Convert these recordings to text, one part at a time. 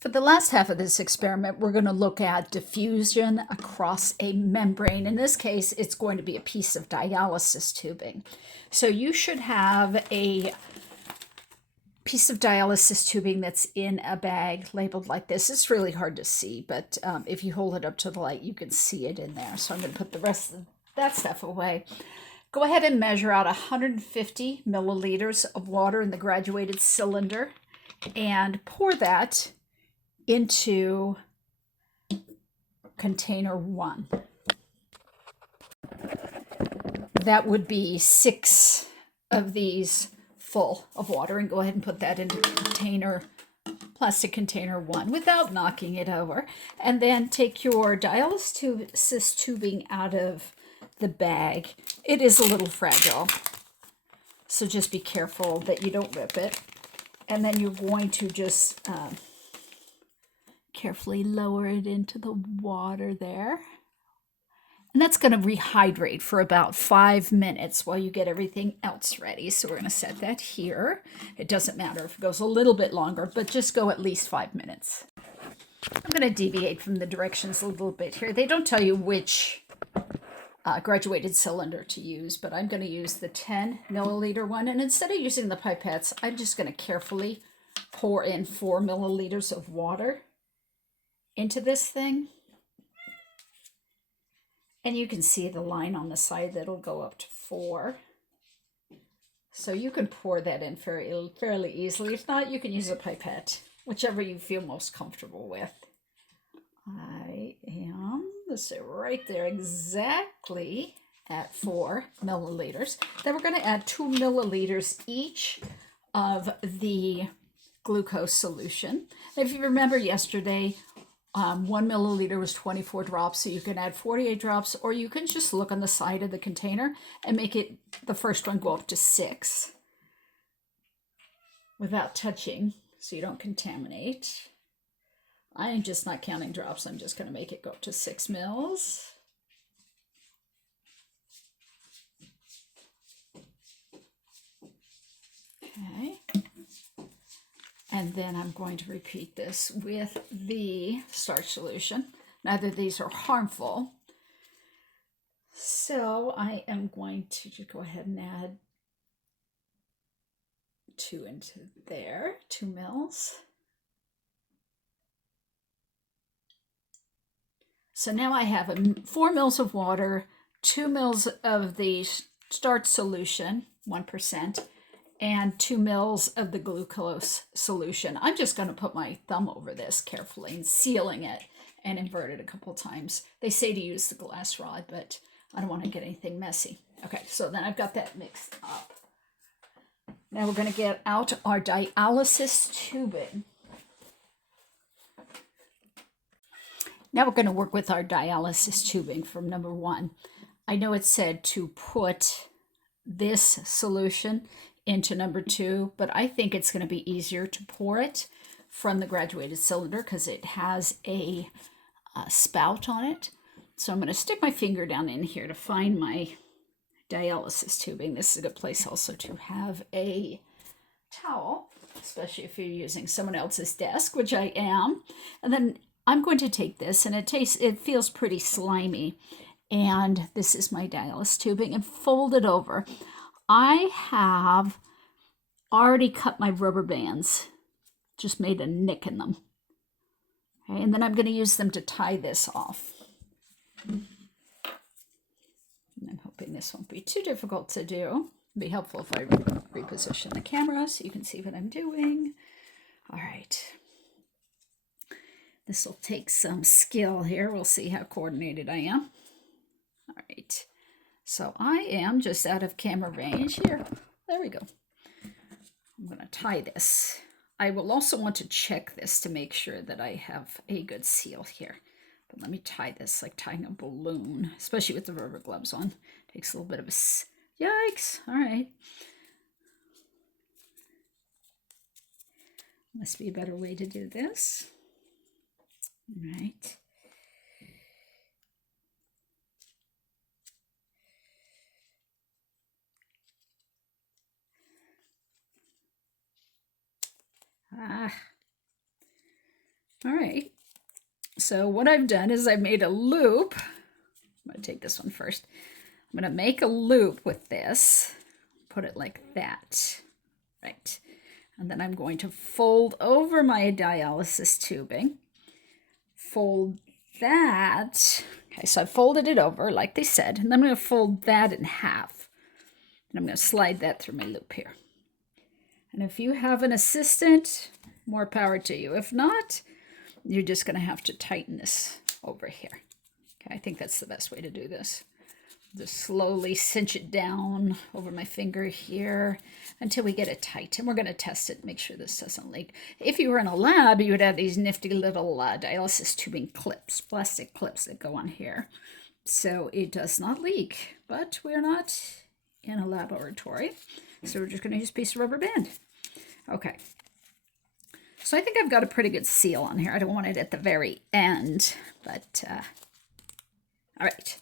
For the last half of this experiment, we're going to look at diffusion across a membrane. In this case, it's going to be a piece of dialysis tubing. So you should have a piece of dialysis tubing that's in a bag labeled like this. It's really hard to see, but if you hold it up to the light, you can see it in there. So I'm going to put the rest of that stuff away. Go ahead and measure out 150 milliliters of water in the graduated cylinder and pour that into container 1. That would be 6 of these full of water, and go ahead and put that into plastic container 1 without knocking it over. And then take your dialysis tubing out of the bag. It is a little fragile, so just be careful that you don't rip it. And then you're going to just carefully lower it into the water there. And that's going to rehydrate for about 5 minutes while you get everything else ready. So we're going to set that here. It doesn't matter if it goes a little bit longer, but just go at least 5 minutes. I'm going to deviate from the directions a little bit here. They don't tell you which graduated cylinder to use, but I'm going to use the 10 milliliter one. And instead of using the pipettes, I'm just going to carefully pour in 4 milliliters of water into this thing. And you can see the line on the side that'll go up to 4. So you can pour that in fairly easily. If not, you can use a pipette, whichever you feel most comfortable with. Let's say right there, exactly at 4 milliliters. Then we're going to add 2 milliliters each of the glucose solution. If you remember yesterday, 1 milliliter was 24 drops, so you can add 48 drops, or you can just look on the side of the container and make it the first one go up to 6 without touching, so you don't contaminate. I am just not counting drops. I'm just going to make it go up to 6 mils. Okay. And then I'm going to repeat this with the starch solution. Neither of these are harmful. So I am going to just go ahead and add 2 into there, 2 mils. So now I have 4 mils of water, 2 mils of the starch solution, 1%, and 2 mils of the glucose solution. I'm just going to put my thumb over this carefully and sealing it and invert it a couple times. They say to use the glass rod, but I don't want to get anything messy. Okay, so then I've got that mixed up. Now we're going to get out our dialysis tubing. Now we're going to work with our dialysis tubing from number 1. I know it said to put this solution into number 2, but I think it's going to be easier to pour it from the graduated cylinder because it has a spout on it. So I'm going to stick my finger down in here to find my dialysis tubing. This is a good place also to have a towel, especially if you're using someone else's desk, which I am. And then I'm going to take this, and it feels pretty slimy. And this is my dialysis tubing, and fold it over. I have already cut my rubber bands, just made a nick in them. Okay, and then I'm going to use them to tie this off. And I'm hoping this won't be too difficult to do. It'd be helpful if I reposition the camera so you can see what I'm doing. All right. This will take some skill here. We'll see how coordinated I am. All right. So I am just out of camera range here. There we go. I'm going to tie this. I will also want to check this to make sure that I have a good seal here. But let me tie this like tying a balloon, especially with the rubber gloves on. Takes a little bit of a... Yikes. All right. Must be a better way to do this. All right. All right. So what I've done is I've made a loop. I'm going to take this one first. I'm going to make a loop with this. Put it like that. Right. And then I'm going to fold over my dialysis tubing. Fold that. Okay, so I folded it over like they said, and then I'm going to fold that in half. And I'm going to slide that through my loop here. And if you have an assistant, more power to you. If not, you're just going to have to tighten this over here. Okay, I think that's the best way to do this. Just slowly cinch it down over my finger here until we get it tight. And we're going to test it, make sure this doesn't leak. If you were in a lab, you would have these nifty little dialysis tubing clips, plastic clips that go on here. So it does not leak, but we're not in a laboratory. So we're just going to use a piece of rubber band. Okay. So I think I've got a pretty good seal on here. I don't want it at the very end, but all right.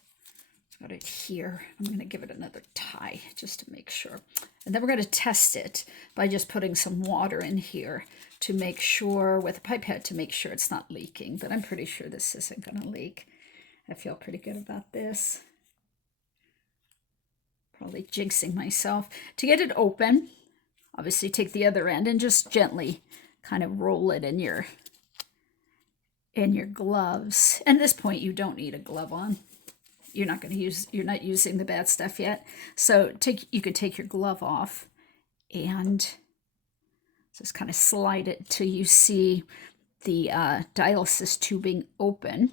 Got it here. I'm going to give it another tie just to make sure. And then we're going to test it by just putting some water in here to make sure, with a pipette, to make sure it's not leaking. But I'm pretty sure this isn't going to leak. I feel pretty good about this. Probably jinxing myself. To get it open, obviously take the other end and just gently kind of roll it in your gloves. And at this point, you don't need a glove on. You're not using the bad stuff yet. So you could take your glove off and just kind of slide it till you see the dialysis tubing open.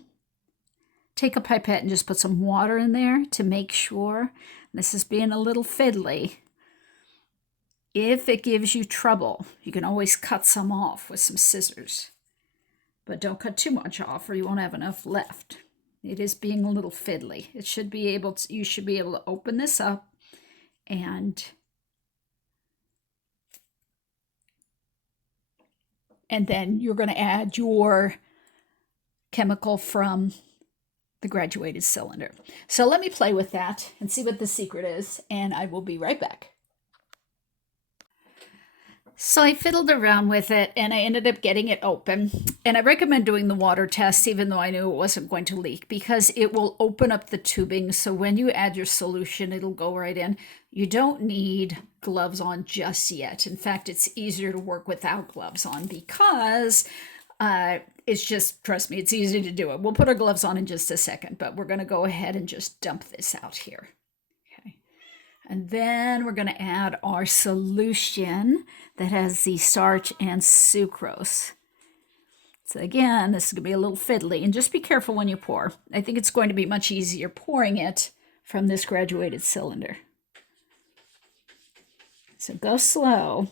Take a pipette and just put some water in there to make sure. This is being a little fiddly. If it gives you trouble, you can always cut some off with some scissors. But don't cut too much off or you won't have enough left. It is being a little fiddly. You should be able to open this up and then you're going to add your chemical from the graduated cylinder. So let me play with that and see what the secret is, and I will be right back. So I fiddled around with it and I ended up getting it open. And I recommend doing the water test even though I knew it wasn't going to leak, because it will open up the tubing. So when you add your solution, it'll go right in. You don't need gloves on just yet. In fact, it's easier to work without gloves on because it's just, trust me, it's easy to do it. We'll put our gloves on in just a second, but we're going to go ahead and just dump this out here. And then we're going to add our solution that has the starch and sucrose. So again, this is going to be a little fiddly, and just be careful when you pour. I think it's going to be much easier pouring it from this graduated cylinder. So go slow.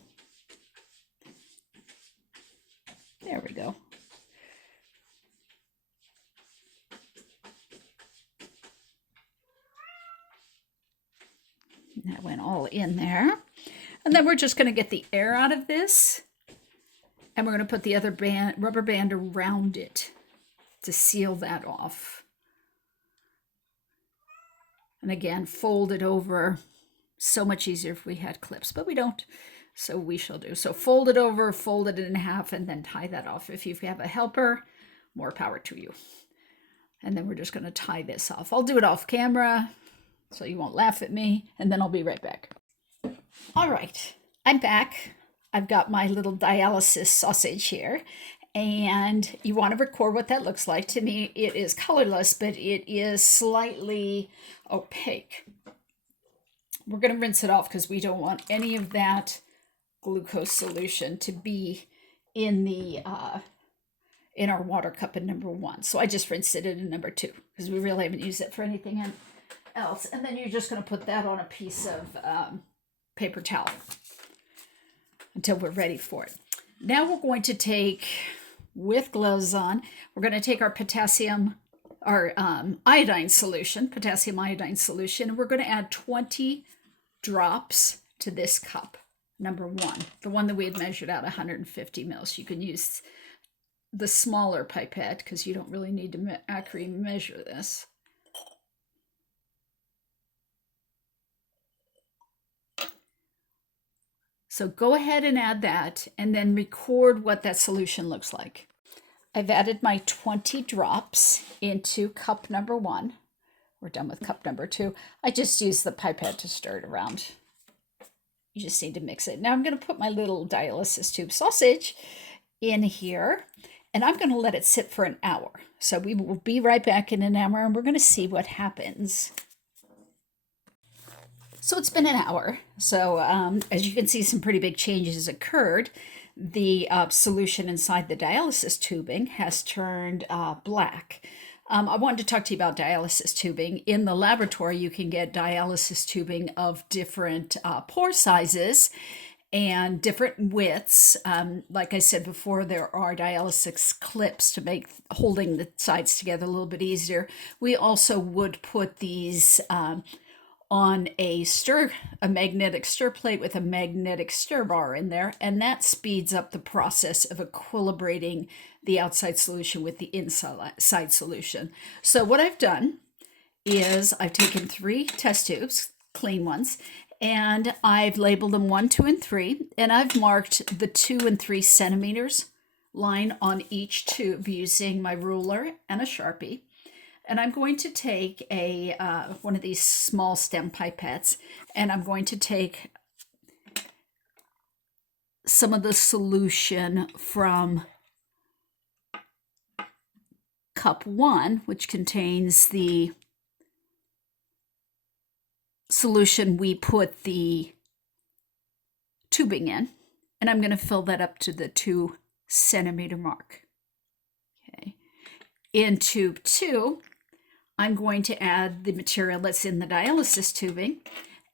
There we go. That went all in there. And then we're just going to get the air out of this. And we're going to put the other rubber band around it to seal that off. And again, fold it over. So much easier if we had clips, but we don't. So we shall do. So fold it over, fold it in half, and then tie that off. If you have a helper, more power to you. And then we're just going to tie this off. I'll do it off camera so you won't laugh at me, and then I'll be right back. All right, I'm back. I've got my little dialysis sausage here, and you want to record what that looks like. To me, it is colorless, but it is slightly opaque. We're going to rinse it off because we don't want any of that glucose solution to be in the in our water cup in number 1. So I just rinsed it in number 2 because we really haven't used it for anything else. And then you're just going to put that on a piece of paper towel until we're ready for it. Now we're going to take, with gloves on, we're going to take our iodine solution, potassium iodine solution, and we're going to add 20 drops to this cup, number 1, the one that we had measured out 150 mils. You can use the smaller pipette because you don't really need to accurately measure this. So go ahead and add that and then record what that solution looks like. I've added my 20 drops into cup number 1. We're done with cup number 2. I just use the pipette to stir it around. You just need to mix it. Now I'm going to put my little dialysis tube sausage in here, and I'm going to let it sit for an hour. So we will be right back in an hour, and we're going to see what happens. So it's been an hour. So as you can see, some pretty big changes occurred. The solution inside the dialysis tubing has turned black. I wanted to talk to you about dialysis tubing. In the laboratory, you can get dialysis tubing of different pore sizes and different widths. Like I said before, there are dialysis clips to make holding the sides together a little bit easier. We also would put these on a magnetic stir plate with a magnetic stir bar in there, and that speeds up the process of equilibrating the outside solution with the inside solution. So what I've done is I've taken 3 test tubes, clean ones, and I've labeled them 1, 2, and 3, and I've marked the 2 and 3 centimeters line on each tube using my ruler and a Sharpie. And I'm going to take a one of these small stem pipettes, and I'm going to take some of the solution from cup 1, which contains the solution we put the tubing in, and I'm going to fill that up to the 2 centimeter mark. Okay. In tube 2, I'm going to add the material that's in the dialysis tubing,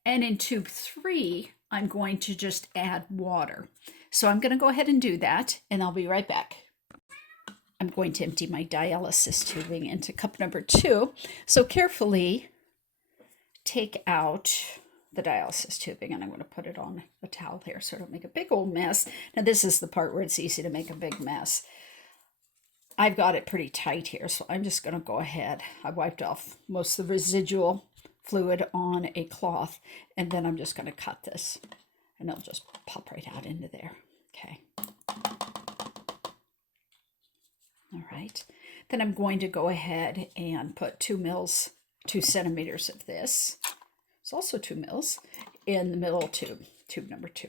and in tube 3, I'm going to just add water. So I'm going to go ahead and do that, and I'll be right back. I'm going to empty my dialysis tubing into cup number 2. So carefully take out the dialysis tubing, and I'm going to put it on a towel here so I don't make a big old mess. Now this is the part where it's easy to make a big mess. I've got it pretty tight here, so I'm just going to go ahead. I wiped off most of the residual fluid on a cloth, and then I'm just going to cut this, and it'll just pop right out into there. Okay. All right. Then I'm going to go ahead and put 2 centimeters of this. It's also 2 mils in the middle tube, tube number 2.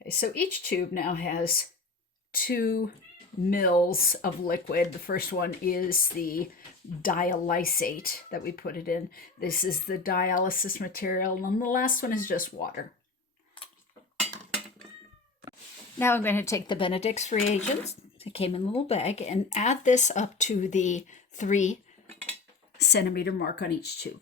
Okay, so each tube now has 2 mils of liquid. The first one is the dialysate that we put it in. This is the dialysis material, and the last one is just water. Now I'm going to take the Benedict's reagents, it came in a little bag, and add this up to the 3 centimeter mark on each tube.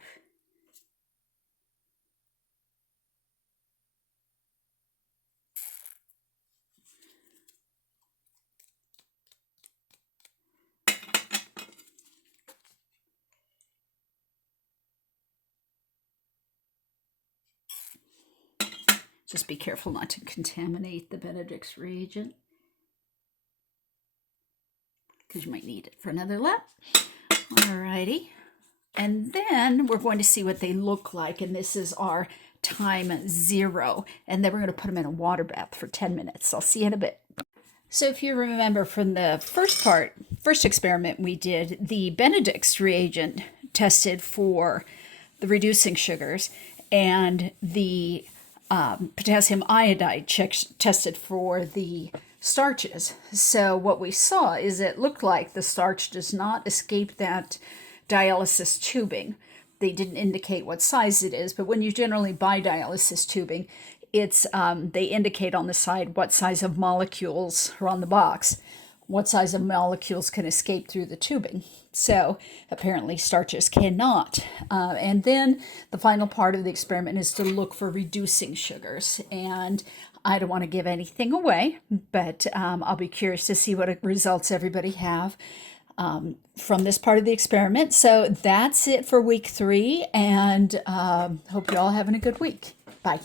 Just be careful not to contaminate the Benedict's reagent, because you might need it for another lab. Alrighty. And then we're going to see what they look like, and this is our time 0. And then we're going to put them in a water bath for 10 minutes. I'll see you in a bit. So if you remember from the first experiment we did, the Benedict's reagent tested for the reducing sugars, and the potassium iodide tested for the starches. So what we saw is it looked like the starch does not escape that dialysis tubing. They didn't indicate what size it is, but when you generally buy dialysis tubing, it's they indicate on the side what size of molecules are on the box, what size of molecules can escape through the tubing. So apparently starches cannot. And then the final part of the experiment is to look for reducing sugars. And I don't want to give anything away, but I'll be curious to see what results everybody have from this part of the experiment. So that's it for week 3, and hope you're all having a good week. Bye.